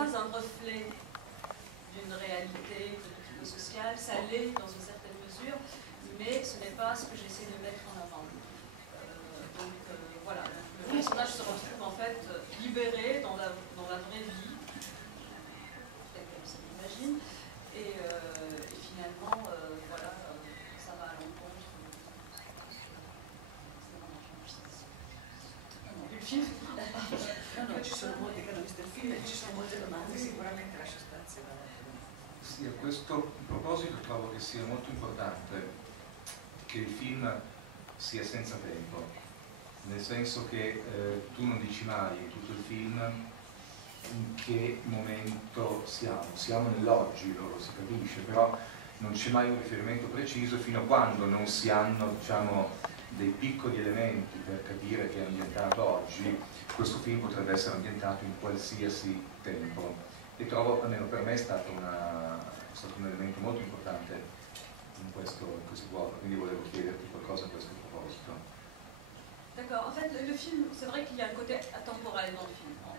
pas un reflet d'une réalité sociale, ça l'est dans une certaine mesure, mais ce n'est pas ce que j'essaie de mettre en avant. Voilà, le personnage se retrouve en fait libéré dans la vraie vie, peut-être comme ça l'imagine, et finalement, voilà, ça va à l'encontre. Il film? No, ci sono molti che hanno visto il film e ci sono molte domande, sicuramente lascio spazio. Sì, a questo proposito trovo che sia molto importante che il film sia senza tempo, nel senso che tu non dici mai in tutto il film in che momento siamo nell'oggi, lo si capisce, però non c'è mai un riferimento preciso fino a quando non si hanno, diciamo, dei piccoli elementi per capire che è ambientato oggi. Questo film potrebbe essere ambientato in qualsiasi tempo e trovo, almeno per me, è stato un elemento molto importante in questo ruolo, quindi volevo chiederti qualcosa a questo proposito. D'accord, en fait le film, c'est vrai qu'il y a un côté atemporel dans le film, on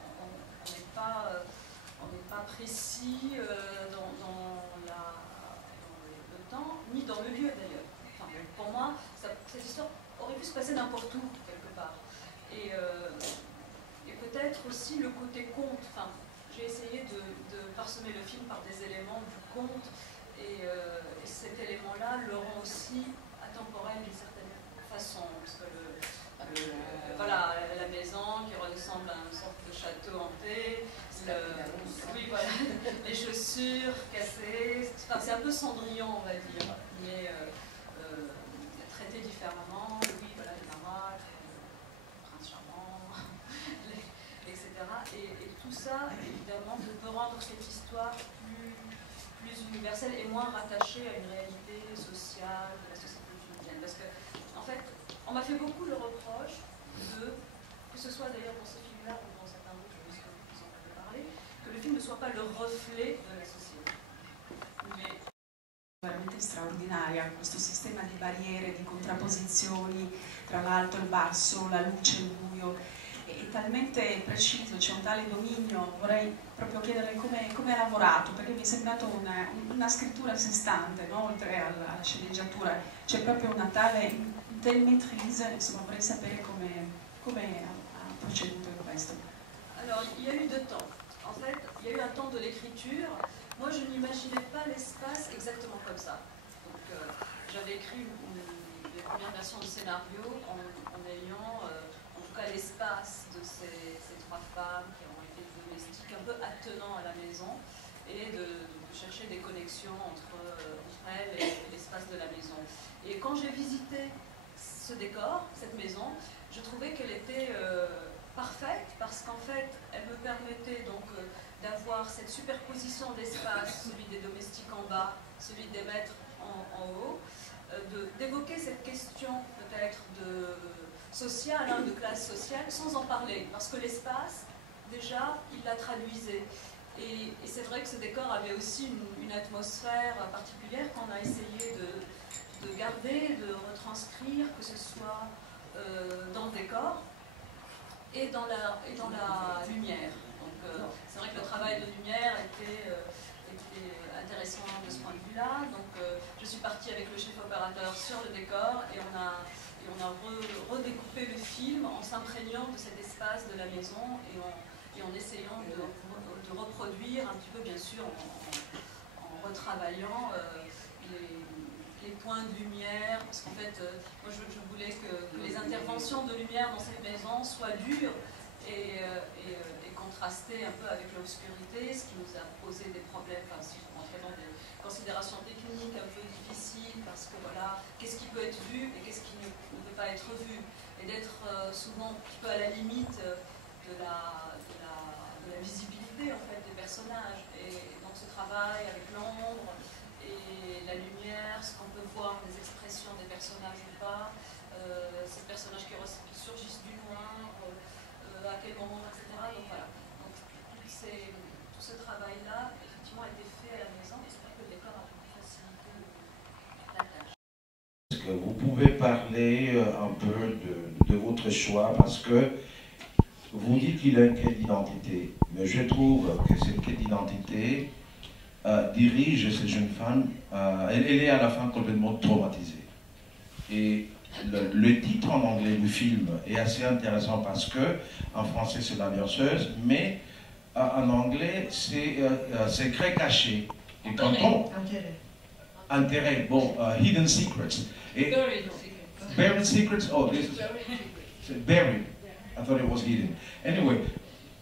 n'est pas précis dans le temps, ni dans le lieu d'ailleurs. Enfin, pour moi, cette histoire aurait pu se passer n'importe où, quelque part. Et peut-être aussi le côté conte. Enfin, j'ai essayé de parsemer le film par des éléments du conte, et cet élément-là le rend aussi atemporel d'une certaine façon, parce que voilà, la maison qui ressemble à une sorte de château hanté, oui, voilà, les chaussures cassées, enfin, c'est un peu Cendrillon, on va dire, mais traité différemment, oui, voilà, les marâtres, le prince charmant, etc. Et tout ça, évidemment, peut rendre cette histoire plus universelle et moins rattachée à une réalité sociale de la société tunisienne. Parce que, en fait, on m'a fait beaucoup le reproche que ce soit d'ailleurs dans ce film-là ou dans certains autres, je pense que vous en avez parlé, que le film ne soit pas le reflet de la société. Mais veramente straordinaria, questo sistema di barriere, di contrapposizioni tra l'alto e il basso, la luce e il buio, è talmente preciso, c'è un tale dominio. Vorrei proprio chiederle come ha lavorato, perché mi è sembrato una scrittura a sé stante, no? Oltre alla sceneggiatura, c'è proprio una tale maîtrise, insomma vorrei sapere come ha proceduto in questo. Alors, il y a eu deux temps. En fait, il y a eu un temps de l'écriture. Moi, je n'imaginais pas l'espace exactement comme ça. Donc, j'avais écrit les premières versions du scénario en ayant, en tout cas, l'espace de ces trois femmes qui ont été domestiques, un peu attenant à la maison, et de chercher des connexions entre elles et l'espace de la maison. Et quand j'ai visité ce décor, cette maison, je trouvais qu'elle était parfaite, parce qu'en fait, elle me permettait donc d'avoir cette superposition d'espace, celui des domestiques en bas, celui des maîtres en haut, d'évoquer cette question peut-être sociale, hein, de classe sociale, sans en parler, parce que l'espace, déjà, il la traduisait. Et c'est vrai que ce décor avait aussi une atmosphère particulière qu'on a essayé de garder, de retranscrire, que ce soit dans le décor et dans la lumière. Donc c'est vrai que le travail de lumière était intéressant de ce point de vue-là. Donc je suis partie avec le chef opérateur sur le décor et on a redécoupé le film en s'imprégnant de cet espace de la maison et en essayant de reproduire un petit peu, bien sûr, en retravaillant les points de lumière, parce qu'en fait, moi je voulais que les interventions de lumière dans cette maison soient dures et contrastées un peu avec l'obscurité, ce qui nous a posé des problèmes, enfin, si je rentrais dans des considérations techniques un peu difficiles, parce que voilà, qu'est-ce qui peut être vu et qu'est-ce qui ne peut pas être vu, et d'être souvent un petit peu à la limite de la visibilité en fait des personnages. Et donc ce travail avec l'ombre et la lumière, ce qu'on peut voir, les expressions des personnages ou pas, ces personnages qui surgissent du noir, à quel moment, etc. Donc voilà. Donc, tout ce travail-là, effectivement, a été fait à la maison, et c'est vrai que le décor a beaucoup facilité la tâche. Est-ce que vous pouvez parler un peu de votre choix, parce que vous dites qu'il a une quête d'identité, mais je trouve que cette quête d'identité dirige cette jeune femme, elle est à la fin complètement traumatisée. Et le titre en anglais du film est assez intéressant parce que, en français c'est La berceuse, mais en anglais c'est secret caché. Et quand on... Enterré, bon, Hidden Secrets. Et, Buried Secrets, oh, this is buried. I thought it was hidden. Anyway,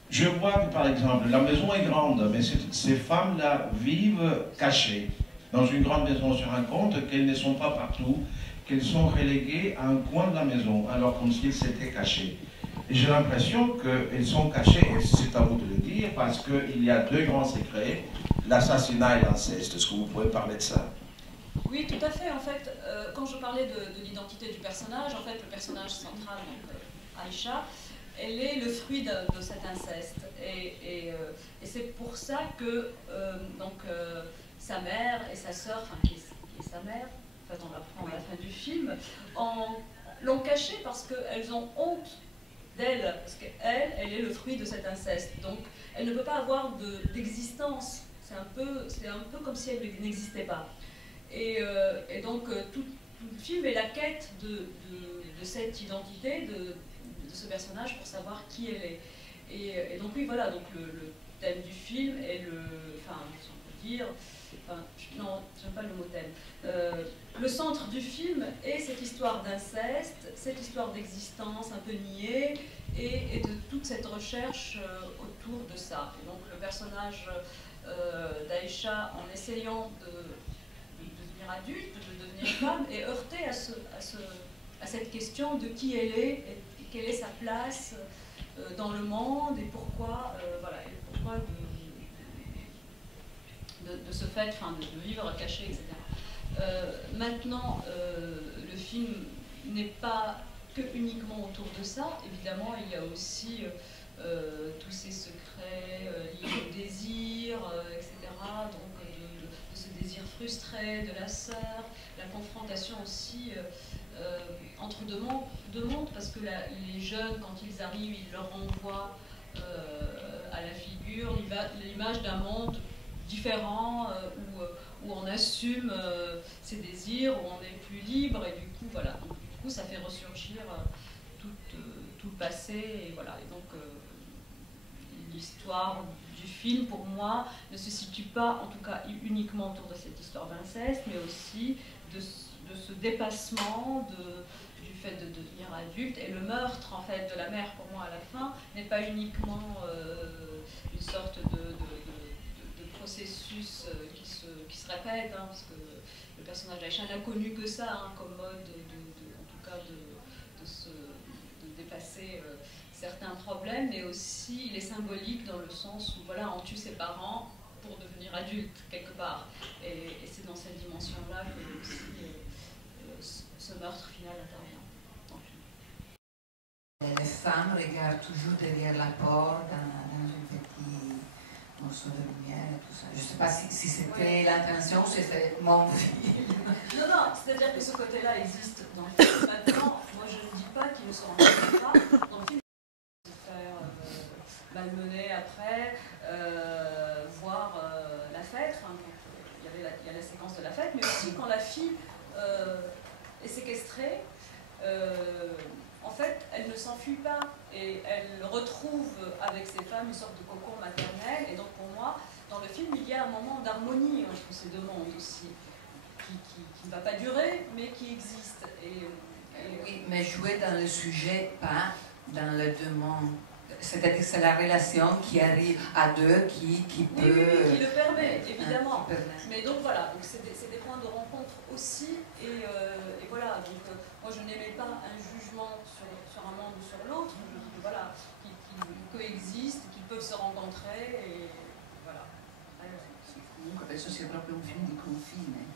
je vois que par exemple, la maison est grande, mais ces femmes-là vivent cachées. Dans une grande maison, on se rend compte qu'elles ne sont pas partout, qu'elles sont reléguées à un coin de la maison, alors comme si elles s'étaient cachées. Et j'ai l'impression qu'elles sont cachées, et c'est à vous de le dire, parce qu'il y a deux grands secrets, l'assassinat et l'inceste. Est-ce que vous pouvez parler de ça? Oui, tout à fait. En fait, quand je parlais de l'identité du personnage, en fait, le personnage central, donc, Aïcha, elle est le fruit de cet inceste. Et c'est pour ça que sa mère et sa sœur, enfin, qui est sa mère, en fait, on l'apprend à la fin du film, l'ont cachée parce qu'elles ont honte d'elle, parce qu'elle est le fruit de cet inceste. Donc, elle ne peut pas avoir d'existence. C'est un peu comme si elle n'existait pas. Et donc, tout le film est la quête de cette identité, de ce personnage pour savoir qui elle est. Et donc, oui, voilà, donc le thème du film est enfin, si on peut dire, enfin, non, j'aime pas le mot thème. Le centre du film est cette histoire d'inceste, cette histoire d'existence un peu niée, et de toute cette recherche autour de ça. Et donc, le personnage d'Aïcha, en essayant de devenir adulte, de devenir femme, est heurté à cette question de qui elle est et quelle est sa place dans le monde et pourquoi, voilà, et pourquoi de ce fait, enfin, de vivre caché, etc. Maintenant, le film n'est pas que uniquement autour de ça. Évidemment, il y a aussi tous ces secrets liés au désir, etc. Donc, de ce désir frustré de la sœur, la confrontation aussi entre deux mondes, parce que les jeunes, quand ils arrivent, ils leur renvoient à la figure l'image d'un monde différent où on assume ses désirs, où on est plus libre, et du coup, voilà. Donc, du coup, ça fait ressurgir tout le passé, et voilà. Et donc, l'histoire du film, pour moi, ne se situe pas, en tout cas, uniquement autour de cette histoire d'inceste, mais aussi de ce dépassement du fait de devenir adulte. Et le meurtre, en fait, de la mère, pour moi, à la fin, n'est pas uniquement une sorte de processus qui se répète, hein, parce que le personnage d'Aïcha n'a connu que ça, hein, comme mode, en tout cas, de dépasser certains problèmes, mais aussi il est symbolique dans le sens où, voilà, on tue ses parents pour devenir adulte, quelque part. Et c'est dans cette dimension-là que aussi ce meurtre final intervient. Les femmes regardent toujours derrière la porte, dans un petit morceau de lumière et tout ça. Je ne sais pas si c'était l'intention ou si c'était mon film. Non, c'est-à-dire que ce côté-là existe dans le film. Maintenant, moi je ne dis pas qu'il ne se rencontre pas. Dans le film, il se faire malmener après, voir la fête. Enfin, il y a la séquence de la fête, mais aussi quand la fille est séquestrée. En fait, elle ne s'enfuit pas et elle retrouve avec ses femmes une sorte de cocon maternel. Et donc pour moi, dans le film, il y a un moment d'harmonie entre ces deux mondes aussi, qui ne va pas durer, mais qui existe. Oui, mais jouer dans le sujet, pas dans les deux mondes. C'est-à-dire que c'est la relation qui arrive à deux qui peut... Oui, qui le permet, évidemment. Mais donc voilà, donc c'est des points de rencontre aussi. Et voilà, donc moi je n'aimais pas un jugement sur un monde ou sur l'autre. Je dis que voilà, qu'ils coexistent, qu'ils peuvent se rencontrer. Et voilà. Comunque penso sia proprio un film di confine,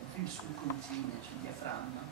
un film sul confine, sul diaframma.